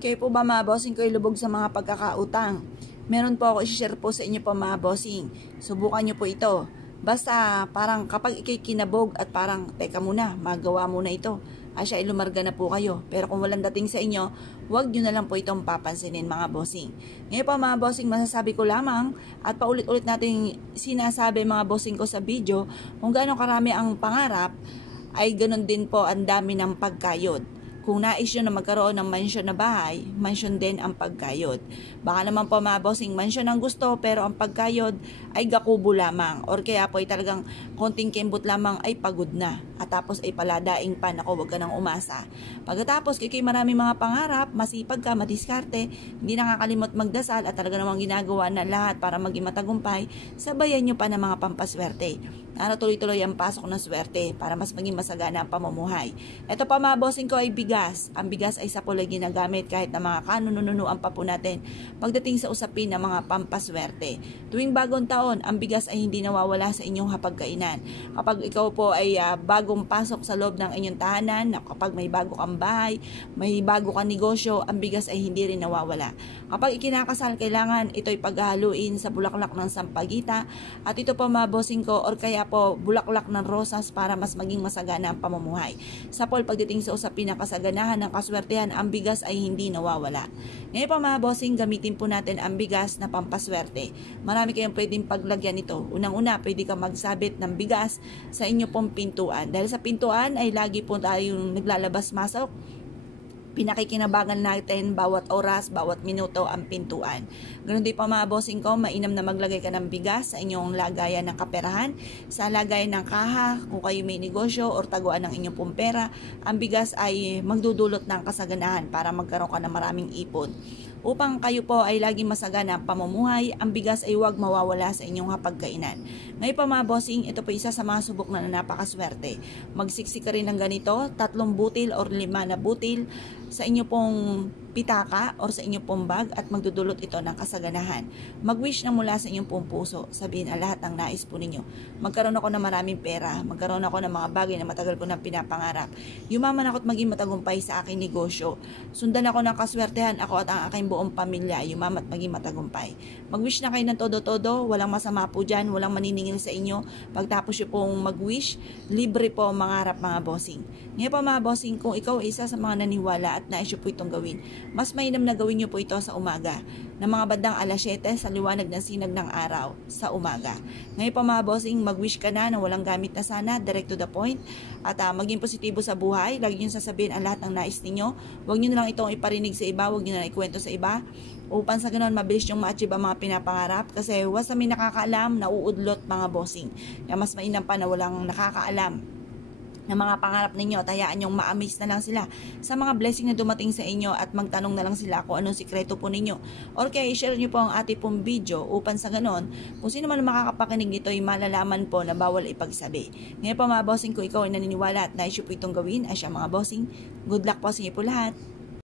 Kayo po ba mga bossing ko ilubog sa mga pagkakautang? Meron po ako i-share po sa inyo po mga bossing. Subukan nyo po ito. Basta parang kapag ikay kinabog at parang teka muna, magawa muna ito. Asya ilumarga na po kayo. Pero kung walang dating sa inyo, huwag nyo na lang po itong papansinin mga bossing. Ngayon po mga bossing, masasabi ko lamang at paulit-ulit natin sinasabi mga bossing ko sa video, kung gaano karami ang pangarap, ay ganun din po ang dami ng pagkayod. Kung nais nyo na magkaroon ng mansyon na bahay, mansyon din ang pagkayod. Baka naman po mga bossing, mansyon ang gusto pero ang pagkayod ay gakubo lamang. Or kaya po ay talagang konting kembot lamang ay pagod na. At tapos ay paladaing pa, naku, wag ka nang umasa. Pagkatapos, kay marami mga pangarap, masipag ka, madiskarte, hindi nakakalimot magdasal at talaga namang ginagawa na lahat para maging matagumpay, sabayan nyo pa ng mga pampaswerte. Ano tuloy-tuloy ang pasok ng swerte para mas maging masagana ang pamumuhay. Ito pa mga bossing ko ay bigas. Ang bigas ay sa pulay ginagamit kahit na mga kanununuan pa po natin pagdating sa usapin ng mga pampaswerte. Tuwing bagong taon, ang bigas ay hindi nawawala sa inyong hapagkainan. Kapag ikaw po ay bagong pasok sa loob ng inyong tahanan, kapag may bago kang bahay, may bago kang negosyo, ang bigas ay hindi rin nawawala. Kapag ikinakasal, kailangan ito'y paghahaluin sa bulaklak ng sampagita at ito po mga bossing ko or kaya po bulaklak ng rosas para mas maging masagana ang pamumuhay. Sa Paul, pagdating sa usapin ng kasaganahan ng kaswertehan, ang bigas ay hindi nawawala. Ngayon po mga bossing, gamitin po natin ang bigas na pampaswerte. Marami kayong pwedeng paglagyan ito. Unang-una, pwede ka magsabit ng bigas sa inyo pong pintuan. Dahil sa pintuan ay lagi po tayong naglalabas-masok. Pinakikinabangan natin bawat oras, bawat minuto ang pintuan. Ganun din pa mga bossing ko, mainam na maglagay ka ng bigas sa inyong lagayan ng kaperahan, sa lagayan ng kaha, kung kayo may negosyo or taguan ng inyong pong pera, ang bigas ay magdudulot ng kasaganahan para magkaroon ka ng maraming ipon. Upang kayo po ay laging masagana ang pamumuhay, ang bigas ay huwag mawawala sa inyong hapagkainan. Ngayon pa mga bossing, ito po isa sa mga subok na napakaswerte. Magsiksik ka rin ng ganito, 3 butil or 5 na butil sa inyo pong pitaka or sa inyo pong bag at magdudulot ito ng kasaganahan. Mag-wish na mula sa inyong pong puso. Sabihin ang lahat ng nais po ninyo. Magkaroon ako ng maraming pera. Magkaroon ako ng mga bagay na matagal ko nang pinapangarap. Yumaman ako at maging matagumpay sa aking negosyo. Sundan ako ng kaswertehan, ako at ang aking buong pamilya. Yumaman at maging matagumpay. Mag-wish na kayo ng todo-todo. Walang masama po dyan. Walang maniningil sa inyo. Pagtapos nyo pong mag-wish, libre po ang mangarap mga bossing. Ngayon pa mga bossing, kung ikaw isa sa mga naniwala at nais nyo po itong gawin, mas mainam na gawin nyo po ito sa umaga, ng mga bandang alas 7 sa liwanag ng sinag ng araw sa umaga. Ngayon pa mga bossing, mag-wish ka na walang gamit na sana, direct to the point, at maging positibo sa buhay. Lagi nyo sasabihin ang lahat ng nais ninyo. Huwag nyo na lang itong iparinig sa iba, huwag nyo na lang ikwento sa iba, upang sa ganoon mabilis yung ma-achieve ang mga pinapangarap. Kasi wasa may nakakaalam, nauudlot mga bossing. Kaya mas mainam pa na walang nakakaalam ng mga pangarap ninyo at hayaan yung ma-amaze na lang sila sa mga blessing na dumating sa inyo at magtanong na lang sila kung anong sikreto po ninyo. Or kaya i-share nyo po ang ating pong video upang sa ganon, kung sino man makakapakinig nito ay malalaman po na bawal ipagsabi. Ngayon po mga bossing, kung ikaw ay naniniwala at nais nyo po itong gawin, ay siya mga bossing, good luck po sa inyo po lahat.